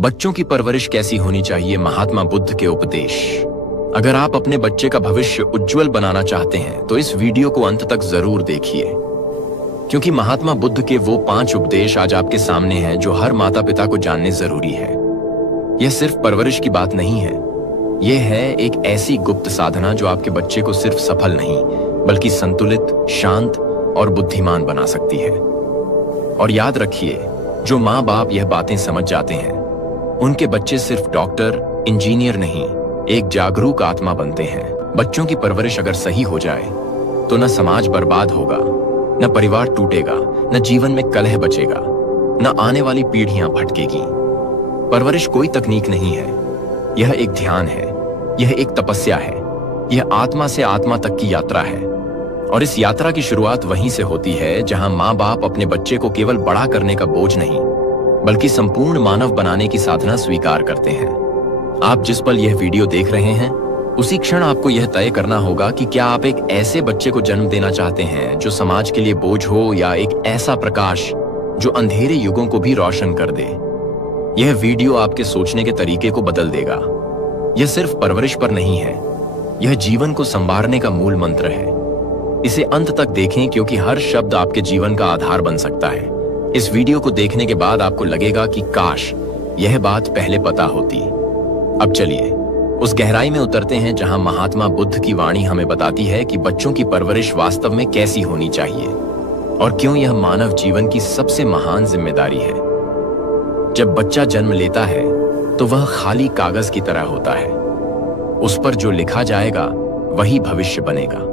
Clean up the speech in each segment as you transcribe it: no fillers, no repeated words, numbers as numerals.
बच्चों की परवरिश कैसी होनी चाहिए, महात्मा बुद्ध के उपदेश। अगर आप अपने बच्चे का भविष्य उज्जवल बनाना चाहते हैं तो इस वीडियो को अंत तक जरूर देखिए, क्योंकि महात्मा बुद्ध के वो 5 उपदेश आज आपके सामने हैं जो हर माता पिता को जानने जरूरी है। यह सिर्फ परवरिश की बात नहीं है, यह है एक ऐसी गुप्त साधना जो आपके बच्चे को सिर्फ सफल नहीं बल्कि संतुलित, शांत और बुद्धिमान बना सकती है। और याद रखिए, जो माँ बाप यह बातें समझ जाते हैं उनके बच्चे सिर्फ डॉक्टर, इंजीनियर नहीं, एक जागरूक आत्मा बनते हैं। बच्चों की परवरिश अगर सही हो जाए तो न समाज बर्बाद होगा, न परिवार टूटेगा, न जीवन में कलह बचेगा, न आने वाली पीढ़ियां भटकेगी। परवरिश कोई तकनीक नहीं है, यह एक ध्यान है, यह एक तपस्या है, यह आत्मा से आत्मा तक की यात्रा है। और इस यात्रा की शुरुआत वहीं से होती है जहां माँ बाप अपने बच्चे को केवल बड़ा करने का बोझ नहीं बल्कि संपूर्ण मानव बनाने की साधना स्वीकार करते हैं। आप जिस पल यह वीडियो देख रहे हैं उसी क्षण आपको यह तय करना होगा कि क्या आप एक ऐसे बच्चे को जन्म देना चाहते हैं जो समाज के लिए बोझ हो, या एक ऐसा प्रकाश जो अंधेरे युगों को भी रोशन कर दे। यह वीडियो आपके सोचने के तरीके को बदल देगा। यह सिर्फ परवरिश पर नहीं है, यह जीवन को संवारने का मूल मंत्र है। इसे अंत तक देखें, क्योंकि हर शब्द आपके जीवन का आधार बन सकता है। इस वीडियो को देखने के बाद आपको लगेगा कि काश यह बात पहले पता होती। अब चलिए उस गहराई में उतरते हैं जहां महात्मा बुद्ध की वाणी हमें बताती है कि बच्चों की परवरिश वास्तव में कैसी होनी चाहिए और क्यों यह मानव जीवन की सबसे महान जिम्मेदारी है। जब बच्चा जन्म लेता है तो वह खाली कागज की तरह होता है। उस पर जो लिखा जाएगा वही भविष्य बनेगा।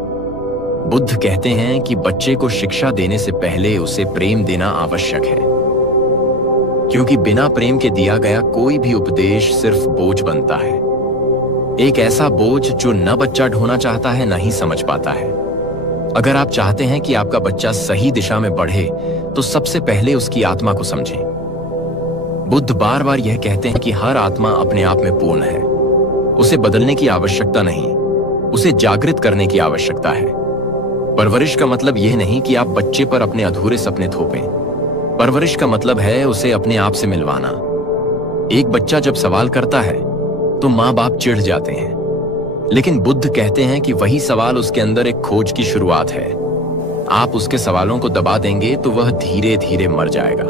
बुद्ध कहते हैं कि बच्चे को शिक्षा देने से पहले उसे प्रेम देना आवश्यक है, क्योंकि बिना प्रेम के दिया गया कोई भी उपदेश सिर्फ बोझ बनता है। एक ऐसा बोझ जो न बच्चा ढोना चाहता है, न ही समझ पाता है। अगर आप चाहते हैं कि आपका बच्चा सही दिशा में बढ़े तो सबसे पहले उसकी आत्मा को समझें। बुद्ध बार बार यह कहते हैं कि हर आत्मा अपने आप में पूर्ण है, उसे बदलने की आवश्यकता नहीं, उसे जागृत करने की आवश्यकता है। परवरिश का मतलब यह नहीं कि आप बच्चे पर अपने अधूरे सपने थोपें। परवरिश का मतलब है उसे अपने आप से मिलवाना। एक बच्चा जब सवाल करता है तो माँ बाप चिढ़ जाते हैं, लेकिन बुद्ध कहते हैं कि वही सवाल उसके अंदर एक खोज की शुरुआत है। आप उसके सवालों को दबा देंगे तो वह धीरे धीरे मर जाएगा।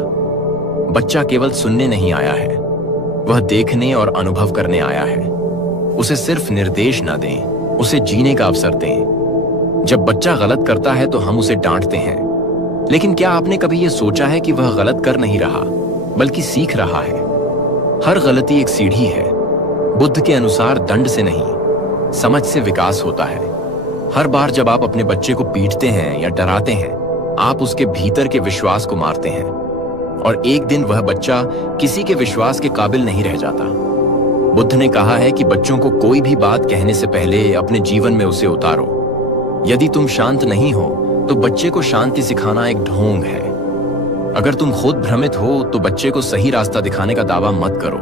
बच्चा केवल सुनने नहीं आया है, वह देखने और अनुभव करने आया है। उसे सिर्फ निर्देश ना दें, उसे जीने का अवसर दें। जब बच्चा गलत करता है तो हम उसे डांटते हैं, लेकिन क्या आपने कभी यह सोचा है कि वह गलत कर नहीं रहा बल्कि सीख रहा है? हर गलती एक सीढ़ी है। बुद्ध के अनुसार दंड से नहीं, समझ से विकास होता है। हर बार जब आप अपने बच्चे को पीटते हैं या डराते हैं, आप उसके भीतर के विश्वास को मारते हैं, और एक दिन वह बच्चा किसी के विश्वास के काबिल नहीं रह जाता। बुद्ध ने कहा है कि बच्चों को कोई भी बात कहने से पहले अपने जीवन में उसे उतारो। यदि तुम शांत नहीं हो तो बच्चे को शांति सिखाना एक ढोंग है। अगर तुम खुद भ्रमित हो तो बच्चे को सही रास्ता दिखाने का दावा मत करो,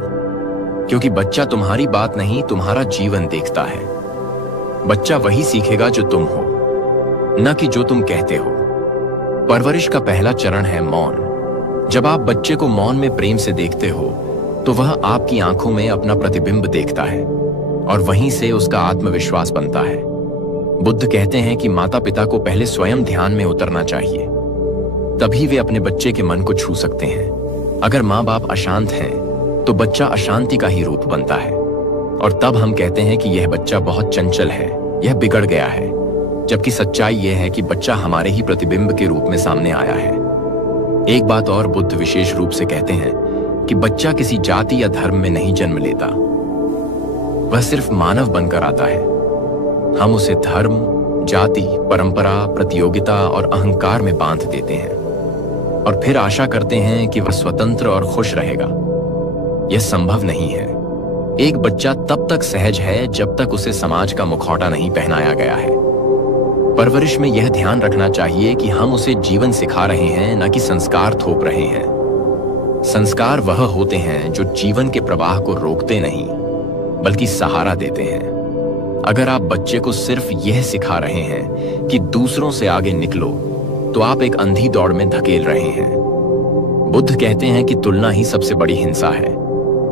क्योंकि बच्चा तुम्हारी बात नहीं, तुम्हारा जीवन देखता है। बच्चा वही सीखेगा जो तुम हो, न कि जो तुम कहते हो। परवरिश का पहला चरण है मौन। जब आप बच्चे को मौन में प्रेम से देखते हो तो वह आपकी आंखों में अपना प्रतिबिंब देखता है, और वहीं से उसका आत्मविश्वास बनता है। बुद्ध कहते हैं कि माता पिता को पहले स्वयं ध्यान में उतरना चाहिए, तभी वे अपने बच्चे के मन को छू सकते हैं। अगर माँ बाप अशांत हैं तो बच्चा अशांति का ही रूप बनता है, और तब हम कहते हैं कि यह बच्चा बहुत चंचल है, यह बिगड़ गया है, जबकि सच्चाई यह है कि बच्चा हमारे ही प्रतिबिंब के रूप में सामने आया है। एक बात और बुद्ध विशेष रूप से कहते हैं कि बच्चा किसी जाति या धर्म में नहीं जन्म लेता, वह सिर्फ मानव बनकर आता है। हम उसे धर्म, जाति, परंपरा, प्रतियोगिता और अहंकार में बांध देते हैं, और फिर आशा करते हैं कि वह स्वतंत्र और खुश रहेगा। यह संभव नहीं है। एक बच्चा तब तक सहज है जब तक उसे समाज का मुखौटा नहीं पहनाया गया है। परवरिश में यह ध्यान रखना चाहिए कि हम उसे जीवन सिखा रहे हैं, न कि संस्कार थोप रहे हैं। संस्कार वह होते हैं जो जीवन के प्रवाह को रोकते नहीं बल्कि सहारा देते हैं। अगर आप बच्चे को सिर्फ यह सिखा रहे हैं कि दूसरों से आगे निकलो, तो आप एक अंधी दौड़ में धकेल रहे हैं। बुद्ध कहते हैं कि तुलना ही सबसे बड़ी हिंसा है।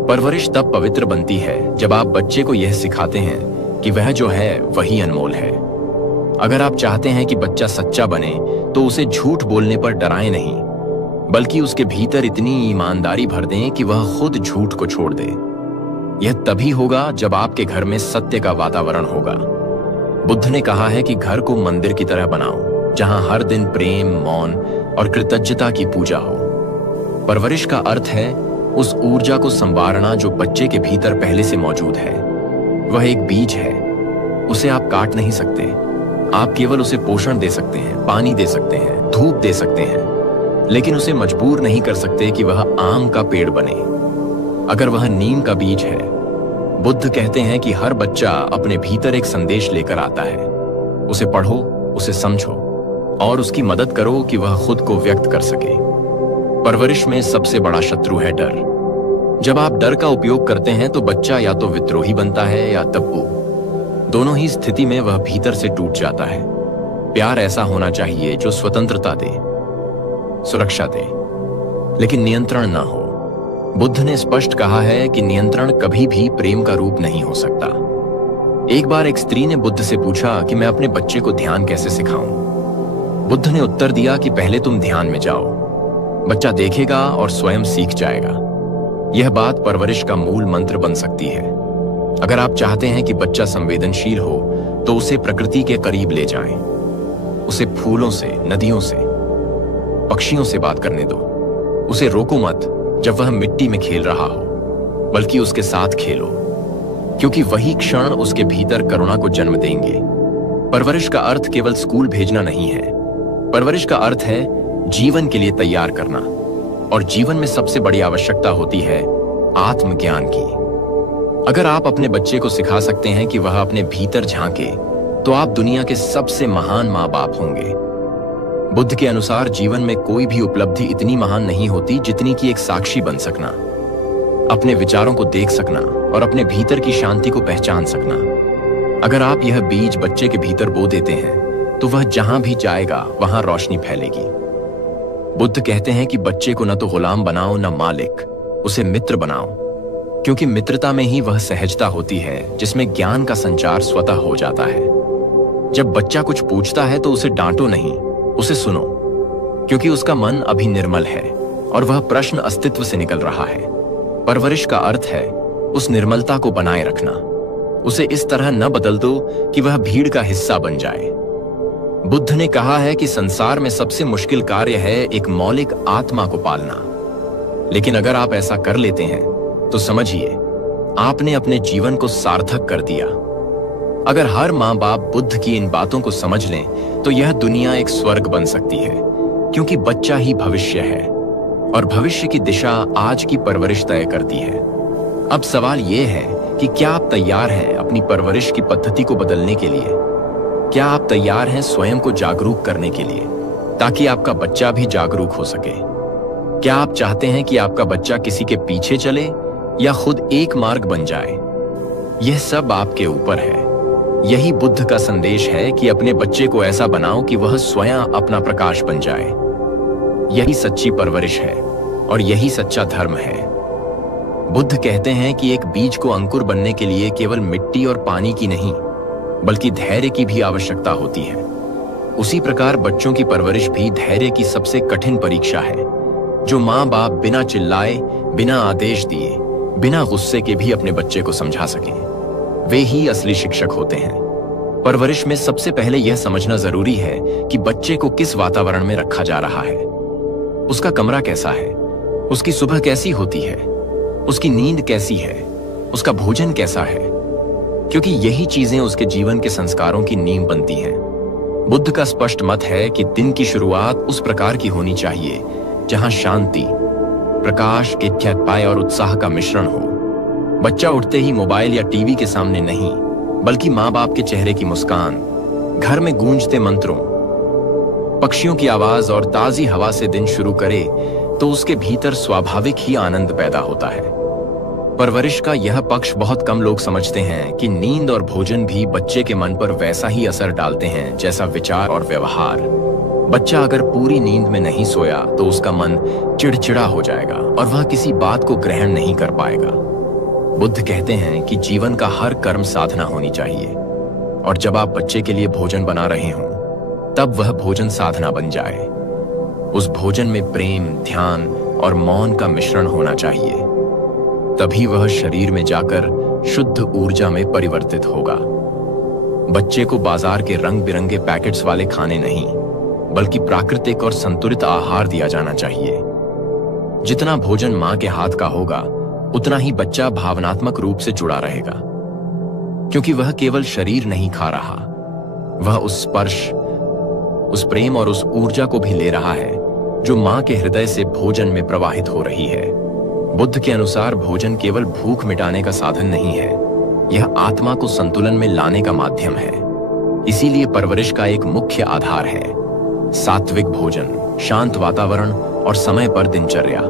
परवरिश तब पवित्र बनती है जब आप बच्चे को यह सिखाते हैं कि वह जो है वही अनमोल है। अगर आप चाहते हैं कि बच्चा सच्चा बने तो उसे झूठ बोलने पर डराएं नहीं, बल्कि उसके भीतर इतनी ईमानदारी भर दें कि वह खुद झूठ को छोड़ दे। यह तभी होगा जब आपके घर में सत्य का वातावरण होगा। बुद्ध ने कहा है कि घर को मंदिर की तरह बनाओ, जहां हर दिन प्रेम, मौन और कृतज्ञता की पूजा हो। परवरिश का अर्थ है उस ऊर्जा को संवारना जो बच्चे के भीतर पहले से मौजूद है। वह एक बीज है, उसे आप काट नहीं सकते। आप केवल उसे पोषण दे सकते हैं, पानी दे सकते हैं, धूप दे सकते हैं, लेकिन उसे मजबूर नहीं कर सकते कि वह आम का पेड़ बने। अगर वह नीम का बीज है, बुद्ध कहते हैं कि हर बच्चा अपने भीतर एक संदेश लेकर आता है। उसे पढ़ो, उसे समझो और उसकी मदद करो कि वह खुद को व्यक्त कर सके। परवरिश में सबसे बड़ा शत्रु है डर। जब आप डर का उपयोग करते हैं तो बच्चा या तो विद्रोही बनता है या तब्बू। दोनों ही स्थिति में वह भीतर से टूट जाता है। प्यार ऐसा होना चाहिए जो स्वतंत्रता दे, सुरक्षा दे, लेकिन नियंत्रण ना हो। बुद्ध ने स्पष्ट कहा है कि नियंत्रण कभी भी प्रेम का रूप नहीं हो सकता। एक बार एक स्त्री ने बुद्ध से पूछा कि मैं अपने बच्चे को ध्यान कैसे सिखाऊं। बुद्ध ने उत्तर दिया कि पहले तुम ध्यान में जाओ, बच्चा देखेगा और स्वयं सीख जाएगा। यह बात परवरिश का मूल मंत्र बन सकती है। अगर आप चाहते हैं कि बच्चा संवेदनशील हो तो उसे प्रकृति के करीब ले जाएं। उसे फूलों से, नदियों से, पक्षियों से बात करने दो। उसे रोको मत जब वह मिट्टी में खेल रहा हो, बल्कि उसके साथ खेलो, क्योंकि वही क्षण उसके भीतर करुणा को जन्म देंगे। परवरिश का अर्थ केवल स्कूल भेजना नहीं है। परवरिश का अर्थ है जीवन के लिए तैयार करना, और जीवन में सबसे बड़ी आवश्यकता होती है आत्मज्ञान की। अगर आप अपने बच्चे को सिखा सकते हैं कि वह अपने भीतर झांके, तो आप दुनिया के सबसे महान माँ बाप होंगे। बुद्ध के अनुसार जीवन में कोई भी उपलब्धि इतनी महान नहीं होती जितनी कि एक साक्षी बन सकना, अपने विचारों को देख सकना और अपने भीतर की शांति को पहचान सकना। अगर आप यह बीज बच्चे के भीतर बो देते हैं तो वह जहां भी जाएगा वहां रोशनी फैलेगी। बुद्ध कहते हैं कि बच्चे को न तो गुलाम बनाओ न मालिक, उसे मित्र बनाओ, क्योंकि मित्रता में ही वह सहजता होती है जिसमें ज्ञान का संचार स्वतः हो जाता है। जब बच्चा कुछ पूछता है तो उसे डांटो नहीं, उसे सुनो, क्योंकि उसका मन अभी निर्मल है और वह प्रश्न अस्तित्व से निकल रहा है। परवरिश का अर्थ है उस निर्मलता को बनाए रखना। उसे इस तरह न बदल दो कि वह भीड़ का हिस्सा बन जाए। बुद्ध ने कहा है कि संसार में सबसे मुश्किल कार्य है एक मौलिक आत्मा को पालना, लेकिन अगर आप ऐसा कर लेते हैं तो समझिए आपने अपने जीवन को सार्थक कर दिया। अगर हर माँ बाप बुद्ध की इन बातों को समझ लें तो यह दुनिया एक स्वर्ग बन सकती है, क्योंकि बच्चा ही भविष्य है और भविष्य की दिशा आज की परवरिश तय करती है। अब सवाल यह है कि क्या आप तैयार हैं अपनी परवरिश की पद्धति को बदलने के लिए? क्या आप तैयार हैं स्वयं को जागरूक करने के लिए, ताकि आपका बच्चा भी जागरूक हो सके? क्या आप चाहते हैं कि आपका बच्चा किसी के पीछे चले या खुद एक मार्ग बन जाए? यह सब आपके ऊपर है। यही बुद्ध का संदेश है कि अपने बच्चे को ऐसा बनाओ कि वह स्वयं अपना प्रकाश बन जाए। यही सच्ची परवरिश है और यही सच्चा धर्म है। बुद्ध कहते हैं कि एक बीज को अंकुर बनने के लिए केवल मिट्टी और पानी की नहीं, बल्कि धैर्य की भी आवश्यकता होती है। उसी प्रकार बच्चों की परवरिश भी धैर्य की सबसे कठिन परीक्षा है, जो माँ बाप बिना चिल्लाए, बिना आदेश दिए, बिना गुस्से के भी अपने बच्चे को समझा सकें। वे ही असली शिक्षक होते हैं। परवरिश में सबसे पहले यह समझना जरूरी है कि बच्चे को किस वातावरण में रखा जा रहा है। उसका कमरा कैसा है, उसकी सुबह कैसी होती है, उसकी नींद कैसी है, उसका भोजन कैसा है, क्योंकि यही चीजें उसके जीवन के संस्कारों की नींव बनती हैं। बुद्ध का स्पष्ट मत है कि दिन की शुरुआत उस प्रकार की होनी चाहिए जहां शांति, प्रकाश, इत्यादि और उत्साह का मिश्रण हो। बच्चा उठते ही मोबाइल या टीवी के सामने नहीं, बल्कि माँ बाप के चेहरे की मुस्कान, घर में गूंजते मंत्रों, पक्षियों की आवाज और ताजी हवा से दिन शुरू करे तो उसके भीतर स्वाभाविक ही आनंद पैदा होता है। परवरिश का यह पक्ष बहुत कम लोग समझते हैं कि नींद और भोजन भी बच्चे के मन पर वैसा ही असर डालते हैं जैसा विचार और व्यवहार। बच्चा अगर पूरी नींद में नहीं सोया तो उसका मन चिड़चिड़ा हो जाएगा और वह किसी बात को ग्रहण नहीं कर पाएगा। बुद्ध कहते हैं कि जीवन का हर कर्म साधना होनी चाहिए, और जब आप बच्चे के लिए भोजन बना रहे हो तब वह भोजन साधना बन जाए। उस भोजन में प्रेम, ध्यान और मौन का मिश्रण होना चाहिए। तभी वह शरीर में जाकर शुद्ध ऊर्जा में परिवर्तित होगा। बच्चे को बाजार के रंग बिरंगे पैकेट्स वाले खाने नहीं, बल्कि प्राकृतिक और संतुलित आहार दिया जाना चाहिए। जितना भोजन मां के हाथ का होगा, उतना ही बच्चा भावनात्मक रूप से जुड़ा रहेगा, क्योंकि वह केवल शरीर नहीं खा रहा, वह उस स्पर्श, उस प्रेम और उस ऊर्जा को भी ले रहा है जो मां के हृदय से भोजन में प्रवाहित हो रही है। बुद्ध के अनुसार भोजन केवल भूख मिटाने का साधन नहीं है, यह आत्मा को संतुलन में लाने का माध्यम है। इसीलिए परवरिश का एक मुख्य आधार है सात्विक भोजन, शांत वातावरण और समय पर दिनचर्या।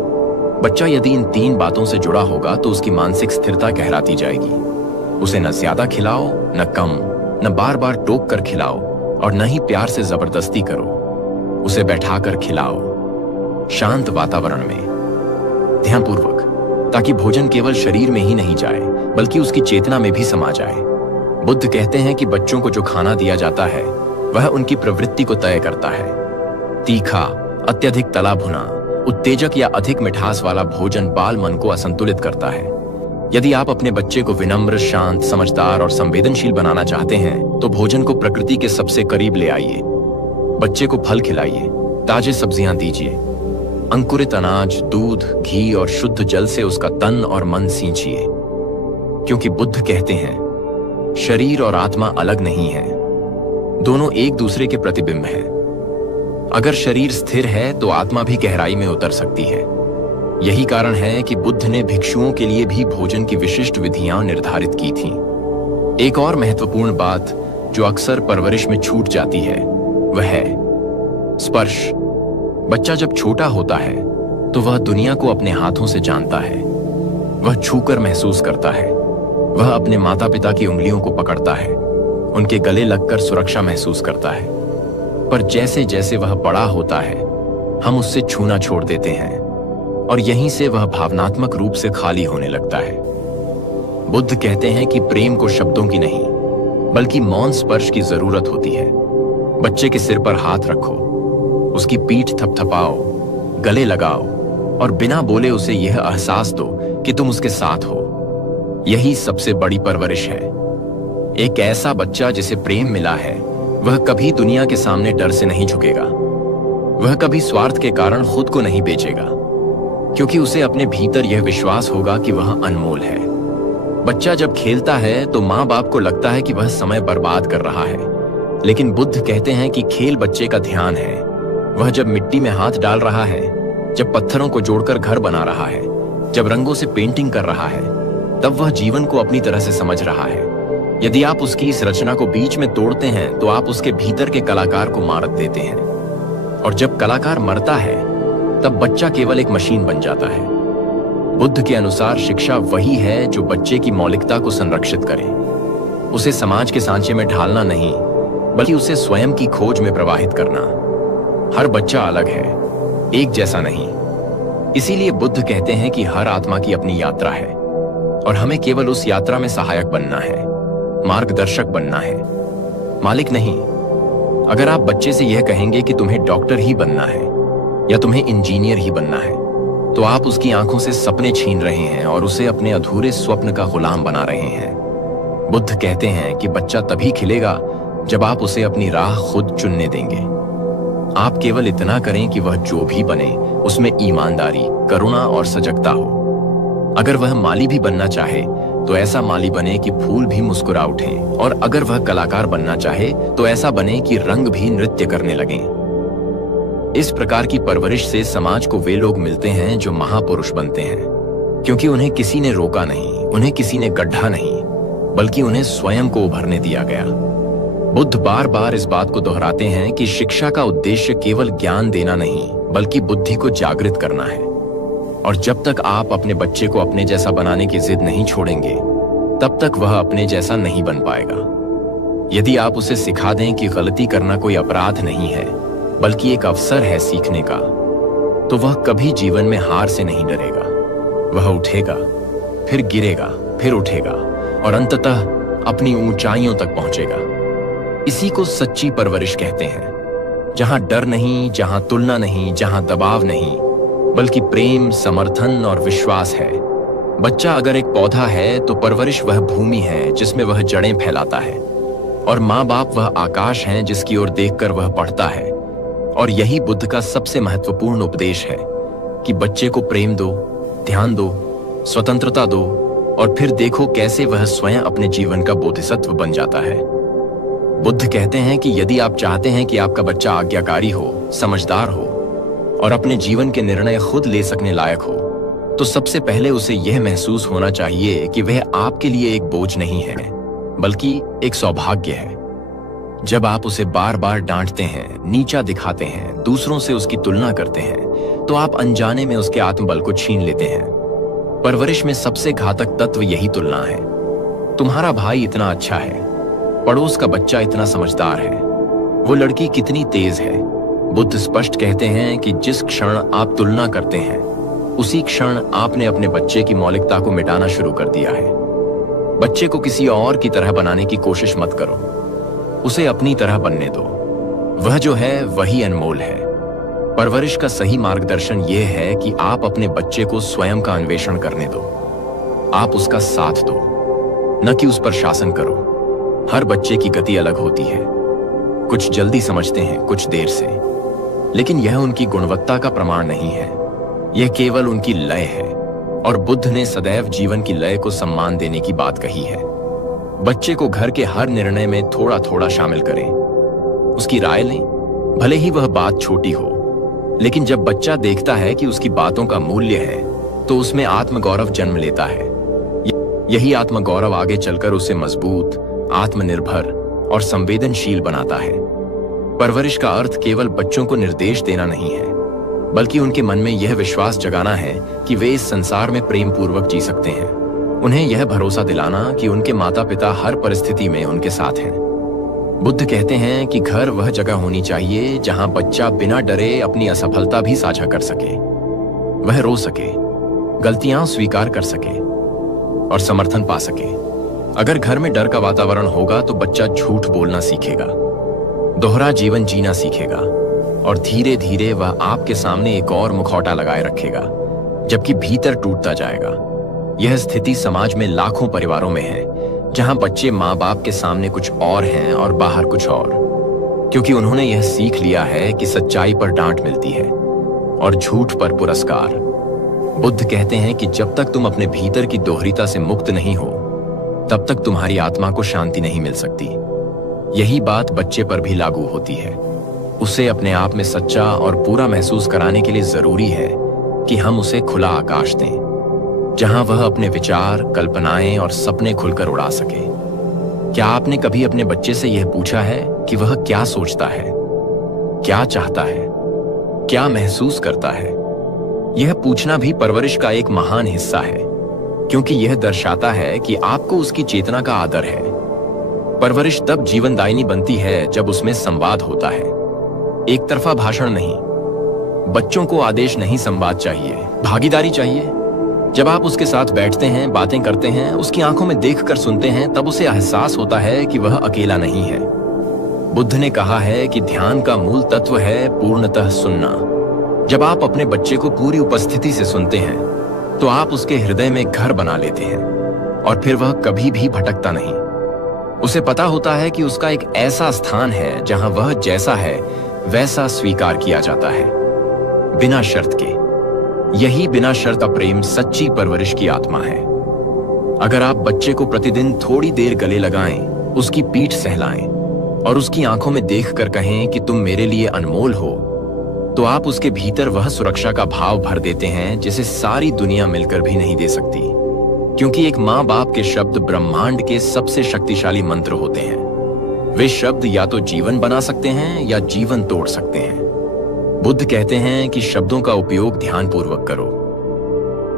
बच्चा यदि इन 3 बातों से जुड़ा होगा तो उसकी मानसिक स्थिरता गहराती जाएगी। उसे न ज्यादा खिलाओ, न कम, न बार बार टोक कर खिलाओ और न ही प्यार से जबरदस्ती करो। उसे बैठाकर खिलाओ, शांत वातावरण में, ध्यानपूर्वक, ताकि भोजन केवल शरीर में ही नहीं जाए बल्कि उसकी चेतना में भी समा जाए। बुद्ध कहते हैं कि बच्चों को जो खाना दिया जाता है वह उनकी प्रवृत्ति को तय करता है। तीखा, अत्यधिक तला भुना, उत्तेजक या अधिक मिठास वाला भोजन बाल मन को असंतुलित करता है। यदि आप अपने बच्चे को विनम्र, शांत, समझदार और संवेदनशील बनाना चाहते हैं तो भोजन को प्रकृति के सबसे करीब ले आइए। बच्चे को फल खिलाइए, ताजे सब्जियां दीजिए, अंकुरित अनाज, दूध, घी और शुद्ध जल से उसका तन और मन सींचिए। क्योंकि बुद्ध कहते हैं शरीर और आत्मा अलग नहीं है, दोनों एक दूसरे के प्रतिबिंब हैं। अगर शरीर स्थिर है तो आत्मा भी गहराई में उतर सकती है। यही कारण है कि बुद्ध ने भिक्षुओं के लिए भी भोजन की विशिष्ट विधियां निर्धारित की थीं। एक और महत्वपूर्ण बात जो अक्सर परवरिश में छूट जाती है वह है स्पर्श। बच्चा जब छोटा होता है तो वह दुनिया को अपने हाथों से जानता है। वह छूकर महसूस करता है, वह अपने माता पिता की उंगलियों को पकड़ता है, उनके गले लगकर सुरक्षा महसूस करता है। पर जैसे जैसे वह बड़ा होता है हम उससे छूना छोड़ देते हैं और यहीं से वह भावनात्मक रूप से खाली होने लगता है। बुद्ध कहते हैं कि प्रेम को शब्दों की नहीं बल्कि मौन स्पर्श की जरूरत होती है। बच्चे के सिर पर हाथ रखो, उसकी पीठ थपथपाओ, गले लगाओ और बिना बोले उसे यह एहसास दो कि तुम उसके साथ हो। यही सबसे बड़ी परवरिश है। एक ऐसा बच्चा जिसे प्रेम मिला है वह कभी दुनिया के सामने डर से नहीं झुकेगा। वह कभी स्वार्थ के कारण खुद को नहीं बेचेगा, क्योंकि उसे अपने भीतर यह विश्वास होगा कि वह अनमोल है। बच्चा जब खेलता है तो माँ बाप को लगता है कि वह समय बर्बाद कर रहा है, लेकिन बुद्ध कहते हैं कि खेल बच्चे का ध्यान है। वह जब मिट्टी में हाथ डाल रहा है, जब पत्थरों को जोड़कर घर बना रहा है, जब रंगों से पेंटिंग कर रहा है, तब वह जीवन को अपनी तरह से समझ रहा है। यदि आप उसकी इस रचना को बीच में तोड़ते हैं तो आप उसके भीतर के कलाकार को मार देते हैं। और जब कलाकार मरता है तब बच्चा केवल एक मशीन बन जाता है। बुद्ध के अनुसार शिक्षा वही है जो बच्चे की मौलिकता को संरक्षित करे। उसे समाज के सांचे में ढालना नहीं, बल्कि उसे स्वयं की खोज में प्रवाहित करना। हर बच्चा अलग है, एक जैसा नहीं। इसीलिए बुद्ध कहते हैं कि हर आत्मा की अपनी यात्रा है और हमें केवल उस यात्रा में सहायक बनना है, मार्गदर्शक बनना है, मालिक नहीं। अगर आप बच्चे से यह कहेंगे कि तुम्हें डॉक्टर ही बनना है या तुम्हें इंजीनियर ही बनना है, तो आप उसकी आंखों से सपने छीन रहे हैं और उसे अपने अधूरे स्वप्न का गुलाम बना रहे हैं। बुद्ध कहते हैं कि बच्चा तभी खिलेगा जब आप उसे अपनी राह खुद चुनने देंगे। आप केवल इतना करें कि वह जो भी बने उसमें ईमानदारी, करुणा और सजगता हो। अगर वह माली भी बनना चाहे तो ऐसा माली बने कि फूल भी मुस्कुरा उठें, और अगर वह कलाकार बनना चाहे तो ऐसा बने कि रंग भी नृत्य करने लगें। इस प्रकार की परवरिश से समाज को वे लोग मिलते हैं जो महापुरुष बनते हैं, क्योंकि उन्हें किसी ने रोका नहीं, उन्हें किसी ने गड्ढा नहीं, बल्कि उन्हें स्वयं को उभरने दिया गया। बुद्ध बार बार इस बात को दोहराते हैं कि शिक्षा का उद्देश्य केवल ज्ञान देना नहीं, बल्कि बुद्धि को जागृत करना है। और जब तक आप अपने बच्चे को अपने जैसा बनाने की जिद नहीं छोड़ेंगे, तब तक वह अपने जैसा नहीं बन पाएगा। यदि आप उसे सिखा दें कि गलती करना कोई अपराध नहीं है, बल्कि एक अवसर है सीखने का, तो वह कभी जीवन में हार से नहीं डरेगा। वह उठेगा, फिर गिरेगा, फिर उठेगा और अंततः अपनी ऊंचाइयों तक पहुंचेगा। इसी को सच्ची परवरिश कहते हैं, जहां डर नहीं, जहां तुलना नहीं, जहां दबाव नहीं, बल्कि प्रेम, समर्थन और विश्वास है। बच्चा अगर एक पौधा है तो परवरिश वह भूमि है जिसमें वह जड़ें फैलाता है, और माँ बाप वह आकाश हैं जिसकी ओर देखकर वह पढ़ता है। और यही बुद्ध का सबसे महत्वपूर्ण उपदेश है कि बच्चे को प्रेम दो, ध्यान दो, स्वतंत्रता दो, और फिर देखो कैसे वह स्वयं अपने जीवन का बोधिसत्व बन जाता है। बुद्ध कहते हैं कि यदि आप चाहते हैं कि आपका बच्चा आज्ञाकारी हो, समझदार हो और अपने जीवन के निर्णय खुद ले सकने लायक हो, तो सबसे पहले उसे यह महसूस होना चाहिए कि वह आपके लिए एक बोझ नहीं है, बल्कि एक सौभाग्य है। जब आप उसे बार बार डांटते हैं, नीचा दिखाते हैं, दूसरों से उसकी तुलना करते हैं, तो आप अनजाने में उसके आत्मबल को छीन लेते हैं। परवरिश में सबसे घातक तत्व यही तुलना है। तुम्हारा भाई इतना अच्छा है, पड़ोस का बच्चा इतना समझदार है, वो लड़की कितनी तेज है। बुद्ध स्पष्ट कहते हैं कि जिस क्षण आप तुलना करते हैं, उसी क्षण आपने अपने बच्चे की मौलिकता को मिटाना शुरू कर दिया है। बच्चे को किसी और की तरह बनाने की कोशिश मत करो, उसे अपनी तरह बनने दो। वह जो है वही अनमोल है। परवरिश का सही मार्गदर्शन यह है कि आप अपने बच्चे को स्वयं का अन्वेषण करने दो। आप उसका साथ दो, न कि उस पर शासन करो। हर बच्चे की गति अलग होती है, कुछ जल्दी समझते हैं, कुछ देर से, लेकिन यह उनकी गुणवत्ता का प्रमाण नहीं है, यह केवल उनकी लय है। और बुद्ध ने सदैव जीवन की लय को सम्मान देने की बात कही है। बच्चे को घर के हर निर्णय में थोड़ा थोड़ा शामिल करें, उसकी राय लें, भले ही वह बात छोटी हो। लेकिन जब बच्चा देखता है कि उसकी बातों का मूल्य है, तो उसमें आत्मगौरव जन्म लेता है। यही आत्मगौरव आगे चलकर उसे मजबूत, आत्मनिर्भर और संवेदनशील बनाता है। परवरिश का अर्थ केवल बच्चों को निर्देश देना नहीं है, बल्कि उनके मन में यह विश्वास जगाना है कि वे इस संसार में प्रेम पूर्वक जी सकते हैं। उन्हें यह भरोसा दिलाना कि उनके माता पिता हर परिस्थिति में उनके साथ हैं। बुद्ध कहते हैं कि घर वह जगह होनी चाहिए जहां बच्चा बिना डरे अपनी असफलता भी साझा कर सके, वह रो सके, गलतियां स्वीकार कर सके और समर्थन पा सके। अगर घर में डर का वातावरण होगा तो बच्चा झूठ बोलना सीखेगा, दोहरा जीवन जीना सीखेगा, और धीरे धीरे वह आपके सामने एक और मुखौटा लगाए रखेगा, जबकि भीतर टूटता जाएगा। यह स्थिति समाज में लाखों परिवारों में है, जहां बच्चे माँ बाप के सामने कुछ और हैं और बाहर कुछ और, क्योंकि उन्होंने यह सीख लिया है कि सच्चाई पर डांट मिलती है और झूठ पर पुरस्कार। बुद्ध कहते हैं कि जब तक तुम अपने भीतर की दोहरीता से मुक्त नहीं हो, तब तक तुम्हारी आत्मा को शांति नहीं मिल सकती। यही बात बच्चे पर भी लागू होती है। उसे अपने आप में सच्चा और पूरा महसूस कराने के लिए जरूरी है कि हम उसे खुला आकाश दें, जहां वह अपने विचार, कल्पनाएं और सपने खुलकर उड़ा सके। क्या आपने कभी अपने बच्चे से यह पूछा है कि वह क्या सोचता है, क्या चाहता है, क्या महसूस करता है? यह पूछना भी परवरिश का एक महान हिस्सा है, क्योंकि यह दर्शाता है कि आपको उसकी चेतना का आदर है। परवरिश तब जीवनदायिनी बनती है जब उसमें संवाद होता है, एक तरफा भाषण नहीं। बच्चों को आदेश नहीं, संवाद चाहिए, भागीदारी चाहिए। जब आप उसके साथ बैठते हैं, बातें करते हैं, उसकी आंखों में देखकर सुनते हैं, तब उसे एहसास होता है कि वह अकेला नहीं है। बुद्ध ने कहा है कि ध्यान का मूल तत्व है पूर्णतः सुनना। जब आप अपने बच्चे को पूरी उपस्थिति से सुनते हैं, तो आप उसके हृदय में घर बना लेते हैं, और फिर वह कभी भी भटकता नहीं। उसे पता होता है कि उसका एक ऐसा स्थान है जहां वह जैसा है वैसा स्वीकार किया जाता है, बिना शर्त के। यही बिना शर्त का प्रेम सच्ची परवरिश की आत्मा है। अगर आप बच्चे को प्रतिदिन थोड़ी देर गले लगाएं, उसकी पीठ सहलाएं और उसकी आंखों में देखकर कहें कि तुम मेरे लिए अनमोल हो, तो आप उसके भीतर वह सुरक्षा का भाव भर देते हैं जिसे सारी दुनिया मिलकर भी नहीं दे सकती। क्योंकि एक माँ बाप के शब्द ब्रह्मांड के सबसे शक्तिशाली मंत्र होते हैं। वे शब्द या तो जीवन बना सकते हैं या जीवन तोड़ सकते हैं। बुद्ध कहते हैं कि शब्दों का उपयोग ध्यानपूर्वक करो,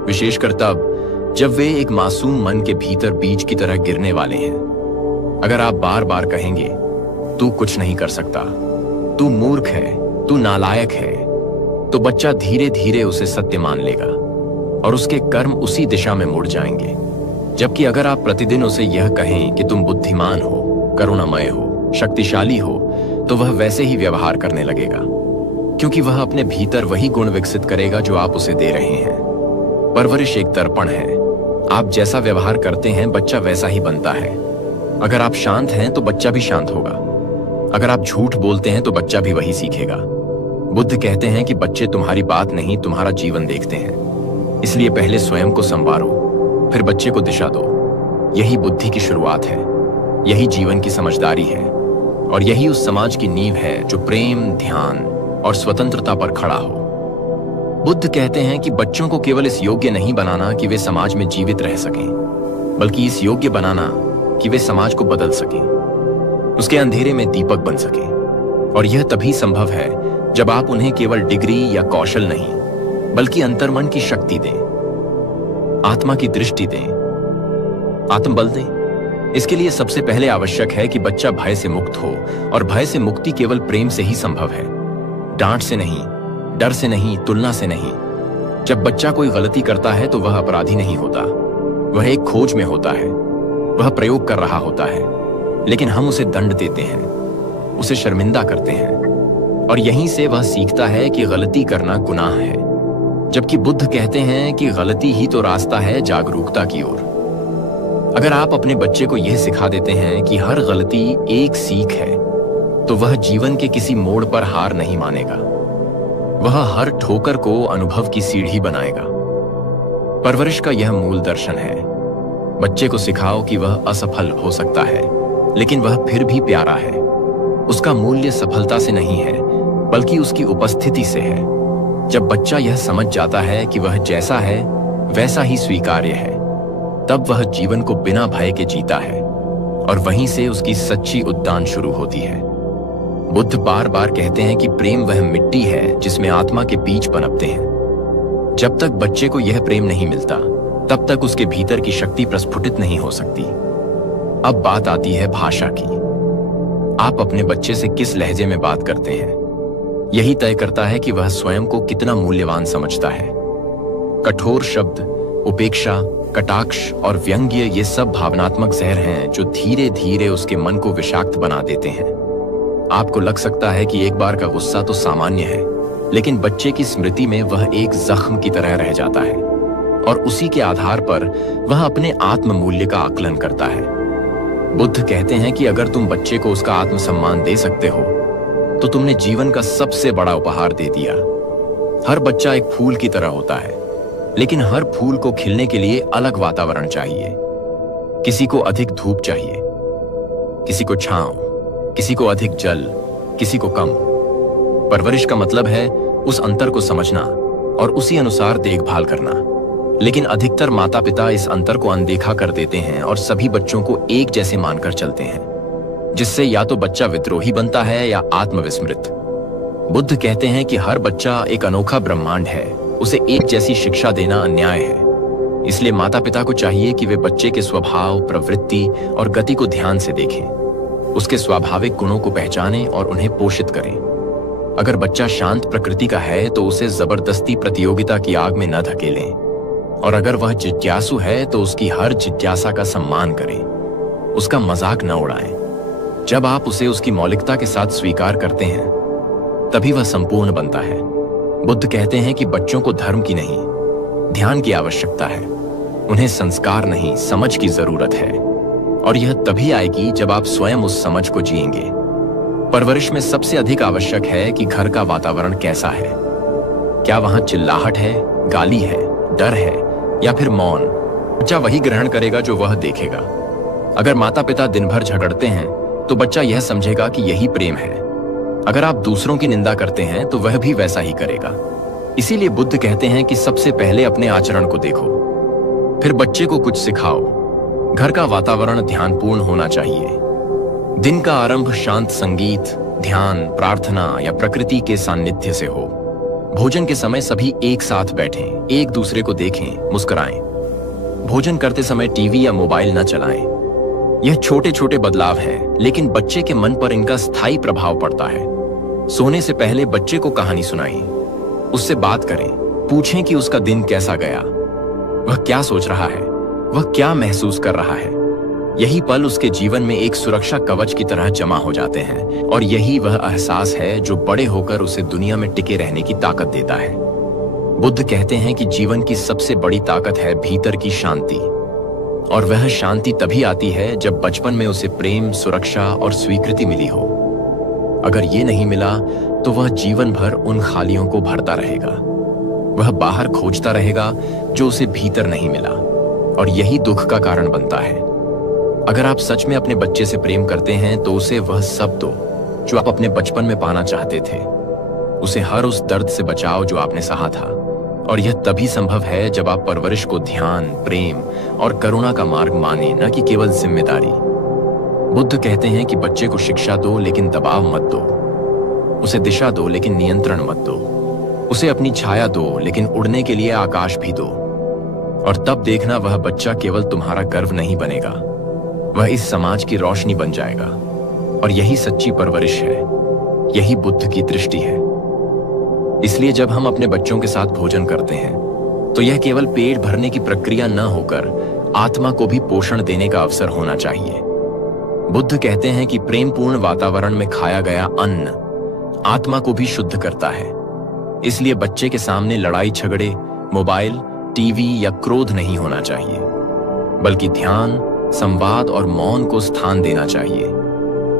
विशेषकर तब जब वे एक मासूम मन के भीतर बीज की तरह गिरने वाले हैं। अगर आप बार बार कहेंगे, तू कुछ नहीं कर सकता, तू मूर्ख है, तू नालायक है, तो बच्चा धीरे धीरे उसे सत्य मान लेगा और उसके कर्म उसी दिशा में मुड़ जाएंगे। जबकि अगर आप प्रतिदिन उसे यह कहें कि तुम बुद्धिमान हो, करुणामय हो, शक्तिशाली हो, तो वह वैसे ही व्यवहार करने लगेगा, क्योंकि वह अपने भीतर वही गुण विकसित करेगा जो आप उसे दे रहे हैं। परवरिश एक दर्पण है। आप जैसा व्यवहार करते हैं बच्चा वैसा ही बनता है। अगर आप शांत हैं तो बच्चा भी शांत होगा। अगर आप झूठ बोलते हैं तो बच्चा भी वही सीखेगा। बुद्ध कहते हैं कि बच्चे तुम्हारी बात नहीं, तुम्हारा जीवन देखते हैं। इसलिए पहले स्वयं को संवारो, फिर बच्चे को दिशा दो। यही बुद्धि की शुरुआत है, यही जीवन की समझदारी है, और यही उस समाज की नींव है जो प्रेम, ध्यान और स्वतंत्रता पर खड़ा हो। बुद्ध कहते हैं कि बच्चों को केवल इस योग्य नहीं बनाना कि वे समाज में जीवित रह सकें, बल्कि इस योग्य बनाना कि वे समाज को बदल सकें, उसके अंधेरे में दीपक बन सकें। और यह तभी संभव है जब आप उन्हें केवल डिग्री या कौशल नहीं, बल्कि अंतर्मन की शक्ति दें, आत्मा की दृष्टि दें, आत्मबल दें। इसके लिए सबसे पहले आवश्यक है कि बच्चा भय से मुक्त हो, और भय से मुक्ति केवल प्रेम से ही संभव है, डांट से नहीं, डर से नहीं, तुलना से नहीं। जब बच्चा कोई गलती करता है तो वह अपराधी नहीं होता, वह एक खोज में होता है, वह प्रयोग कर रहा होता है। लेकिन हम उसे दंड देते हैं, उसे शर्मिंदा करते हैं, और यहीं से वह सीखता है कि गलती करना गुनाह है। जबकि बुद्ध कहते हैं कि गलती ही तो रास्ता है जागरूकता की ओर। अगर आप अपने बच्चे को यह सिखा देते हैं कि हर गलती एक सीख है, तो वह जीवन के किसी मोड़ पर हार नहीं मानेगा। वह हर ठोकर को अनुभव की सीढ़ी बनाएगा। परवरिश का यह मूल दर्शन है। बच्चे को सिखाओ कि वह असफल हो सकता है, लेकिन वह फिर भी प्यारा है। उसका मूल्य सफलता से नहीं है, बल्कि उसकी उपस्थिति से है। जब बच्चा यह समझ जाता है कि वह जैसा है वैसा ही स्वीकार्य है, तब वह जीवन को बिना भय के जीता है, और वहीं से उसकी सच्ची उद्यान शुरू होती है। बुद्ध बार बार कहते हैं कि प्रेम वह मिट्टी है जिसमें आत्मा के बीज पनपते हैं। जब तक बच्चे को यह प्रेम नहीं मिलता, तब तक उसके भीतर की शक्ति प्रस्फुटित नहीं हो सकती। अब बात आती है भाषा की। आप अपने बच्चे से किस लहजे में बात करते हैं, यही तय करता है कि वह स्वयं को कितना मूल्यवान समझता है। कठोर शब्द, उपेक्षा, कटाक्ष और व्यंग्य ये सब भावनात्मक जहर हैं जो धीरे धीरे उसके मन को विषाक्त बना देते हैं। आपको लग सकता है कि एक बार का गुस्सा तो सामान्य है, लेकिन बच्चे की स्मृति में वह एक जख्म की तरह रह जाता है, और उसी के आधार पर वह अपने आत्म मूल्य का आकलन करता है। बुद्ध कहते हैं कि अगर तुम बच्चे को उसका आत्मसम्मान दे सकते हो, तो तुमने जीवन का सबसे बड़ा उपहार दे दिया। हर बच्चा एक फूल की तरह होता है, लेकिन हर फूल को खिलने के लिए अलग वातावरण चाहिए। किसी को अधिक धूप चाहिए, किसी को छांव, किसी को अधिक जल, किसी को कम। परवरिश का मतलब है उस अंतर को समझना और उसी अनुसार देखभाल करना। लेकिन अधिकतर माता पिता इस अंतर को अनदेखा कर देते हैं और सभी बच्चों को एक जैसे मानकर चलते हैं, जिससे या तो बच्चा विद्रोही बनता है या आत्मविस्मृत। बुद्ध कहते हैं कि हर बच्चा एक अनोखा ब्रह्मांड है, उसे एक जैसी शिक्षा देना अन्याय है। इसलिए माता पिता को चाहिए कि वे बच्चे के स्वभाव, प्रवृत्ति और गति को ध्यान से देखें, उसके स्वाभाविक गुणों को पहचानें और उन्हें पोषित करें। अगर बच्चा शांत प्रकृति का है तो उसे जबरदस्ती प्रतियोगिता की आग में न धकेलें, और अगर वह जिज्ञासु है तो उसकी हर जिज्ञासा का सम्मान करें, उसका मजाक न उड़ाएं। जब आप उसे उसकी मौलिकता के साथ स्वीकार करते हैं, तभी वह संपूर्ण बनता है। बुद्ध कहते हैं कि बच्चों को धर्म की नहीं, ध्यान की आवश्यकता है। उन्हें संस्कार नहीं, समझ की जरूरत है, और यह तभी आएगी जब आप स्वयं उस समझ को जिएंगे। परवरिश में सबसे अधिक आवश्यक है कि घर का वातावरण कैसा है। क्या वहां चिल्लाहट है, गाली है, डर है, या फिर मौन? बच्चा वही ग्रहण करेगा जो वह देखेगा। अगर माता पिता दिन भर झगड़ते हैं तो बच्चा यह समझेगा कि यही प्रेम है। अगर आप दूसरों की निंदा करते हैं तो वह भी वैसा ही करेगा। इसीलिए बुद्ध कहते हैं कि सबसे पहले अपने आचरण को देखो, फिर बच्चे को कुछ सिखाओ। घर का वातावरण ध्यानपूर्ण होना चाहिए। दिन का आरंभ शांत संगीत, ध्यान, प्रार्थना या प्रकृति के सान्निध्य से हो। भोजन के समय सभी एक साथ बैठें, एक दूसरे को देखें, मुस्कुराएं। भोजन करते समय टीवी या मोबाइल न चलाएं। यह छोटे छोटे बदलाव हैं, लेकिन बच्चे के मन पर इनका स्थायी प्रभाव पड़ता है। सोने से पहले बच्चे को कहानी सुनाएं, उससे बात करें, पूछें कि उसका दिन कैसा गया, वह क्या सोच रहा है, वह क्या महसूस कर रहा है। यही पल उसके जीवन में एक सुरक्षा कवच की तरह जमा हो जाते हैं और यही वह एहसास है जो बड़े होकर उसे दुनिया में टिके रहने की ताकत देता है। बुद्ध कहते हैं कि जीवन की सबसे बड़ी ताकत है भीतर की शांति, और वह शांति तभी आती है जब बचपन में उसे प्रेम, सुरक्षा और स्वीकृति मिली हो। अगर ये नहीं मिला तो वह जीवन भर उन खालियों को भरता रहेगा। वह बाहर खोजता रहेगा जो उसे भीतर नहीं मिला, और यही दुख का कारण बनता है। अगर आप सच में अपने बच्चे से प्रेम करते हैं तो उसे वह सब दो जो आप अपने बचपन में पाना चाहते थे। उसे हर उस दर्द से बचाओ जो आपने सहा था, और यह तभी संभव है जब आप परवरिश को ध्यान, प्रेम और करुणा का मार्ग माने, न कि केवल जिम्मेदारी। बुद्ध कहते हैं कि बच्चे को शिक्षा दो लेकिन दबाव मत दो, उसे दिशा दो लेकिन नियंत्रण मत दो, उसे अपनी छाया दो लेकिन उड़ने के लिए आकाश भी दो। और तब देखना वह बच्चा केवल तुम्हारा गर्व नहीं बनेगा, वह इस समाज की रोशनी बन जाएगा। और यही सच्ची परवरिश है, यही बुद्ध की दृष्टि है। इसलिए जब हम अपने बच्चों के साथ भोजन करते हैं तो यह केवल पेट भरने की प्रक्रिया न होकर आत्मा को भी पोषण देने का अवसर होना चाहिए। बुद्ध कहते हैं कि प्रेमपूर्ण वातावरण में खाया गया अन्न आत्मा को भी शुद्ध करता है। इसलिए बच्चे के सामने लड़ाई झगड़े, मोबाइल, टीवी या क्रोध नहीं होना चाहिए, बल्कि ध्यान, संवाद और मौन को स्थान देना चाहिए।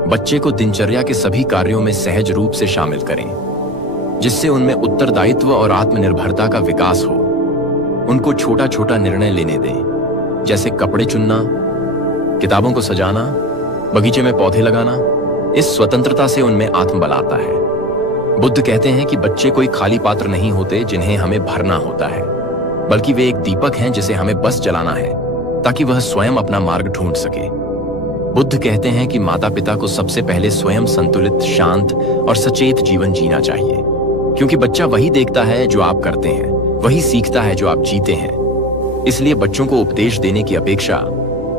बच्चे को दिनचर्या के सभी कार्यों में सहज रूप से शामिल करें, जिससे उनमें उत्तरदायित्व और आत्मनिर्भरता का विकास हो। उनको छोटा छोटा निर्णय लेने दें, जैसे कपड़े चुनना, किताबों को सजाना, बगीचे में पौधे लगाना। इस स्वतंत्रता से उनमें आत्मबल आता है। बुद्ध कहते हैं कि बच्चे कोई खाली पात्र नहीं होते जिन्हें हमें भरना होता है, बल्कि वे एक दीपक हैं जिसे हमें बस जलाना है ताकि वह स्वयं अपना मार्ग ढूंढ सके। बुद्ध कहते हैं कि माता पिता को सबसे पहले स्वयं संतुलित, शांत और सचेत जीवन जीना चाहिए, क्योंकि बच्चा वही देखता है जो आप करते हैं, वही सीखता है जो आप जीते हैं। इसलिए बच्चों को उपदेश देने की अपेक्षा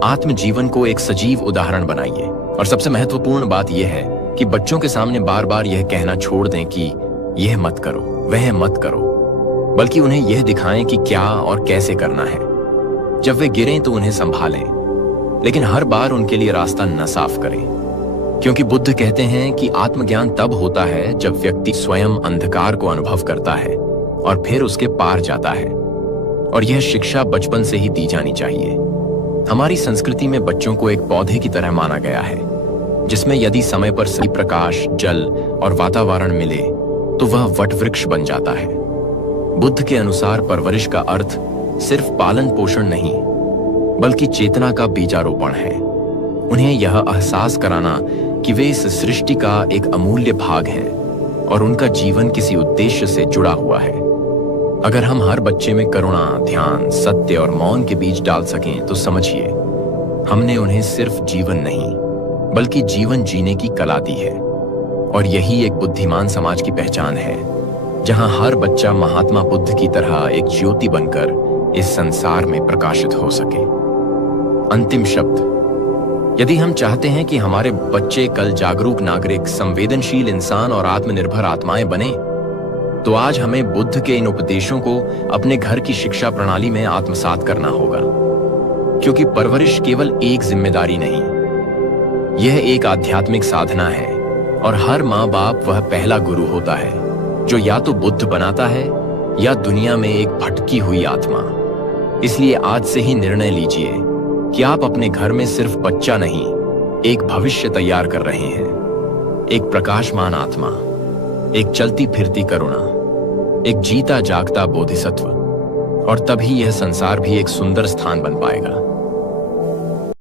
आत्मजीवन को एक सजीव उदाहरण बनाइए। और सबसे महत्वपूर्ण बात यह है कि बच्चों के सामने बार बार यह कहना छोड़ दें कि यह मत करो, वह मत करो, बल्कि उन्हें यह दिखाएं कि क्या और कैसे करना है। जब वे गिरें तो उन्हें संभालें, लेकिन हर बार उनके लिए रास्ता न साफ करें, क्योंकि बुद्ध कहते हैं कि आत्मज्ञान तब होता है जब व्यक्ति स्वयं अंधकार को अनुभव करता है और फिर उसके पार जाता है। और यह शिक्षा बचपन से ही दी जानी चाहिए। हमारी संस्कृति में बच्चों को एक पौधे की तरह माना गया है, जिसमें यदि समय पर सही प्रकाश, जल और वातावरण मिले तो वह वटवृक्ष बन जाता है। बुद्ध के अनुसार परवरिश का अर्थ सिर्फ पालन पोषण नहीं, बल्कि चेतना का बीजारोपण है। उन्हें यह एहसास कराना कि वे इस सृष्टि का एक अमूल्य भाग हैं और उनका जीवन किसी उद्देश्य से जुड़ा हुआ है। अगर हम हर बच्चे में करुणा, ध्यान, सत्य और मौन के बीज डाल सकें तो समझिए हमने उन्हें सिर्फ जीवन नहीं बल्कि जीवन जीने की कला दी है। और यही एक बुद्धिमान समाज की पहचान है, जहां हर बच्चा महात्मा बुद्ध की तरह एक ज्योति बनकर इस संसार में प्रकाशित हो सके। अंतिम शब्द, यदि हम चाहते हैं कि हमारे बच्चे कल जागरूक नागरिक, संवेदनशील इंसान और आत्मनिर्भर आत्माएं बने, तो आज हमें बुद्ध के इन उपदेशों को अपने घर की शिक्षा प्रणाली में आत्मसात करना होगा। क्योंकि परवरिश केवल एक जिम्मेदारी नहीं, यह एक आध्यात्मिक साधना है, और हर माँ बाप वह पहला गुरु होता है जो या तो बुद्ध बनाता है या दुनिया में एक भटकी हुई आत्मा। इसलिए आज से ही निर्णय लीजिए कि आप अपने घर में सिर्फ बच्चा नहीं, एक भविष्य तैयार कर रहे हैं। एक प्रकाशमान आत्मा, एक चलती फिरती करुणा, एक जीता जागता बोधिसत्व। और तभी यह संसार भी एक सुंदर स्थान बन पाएगा।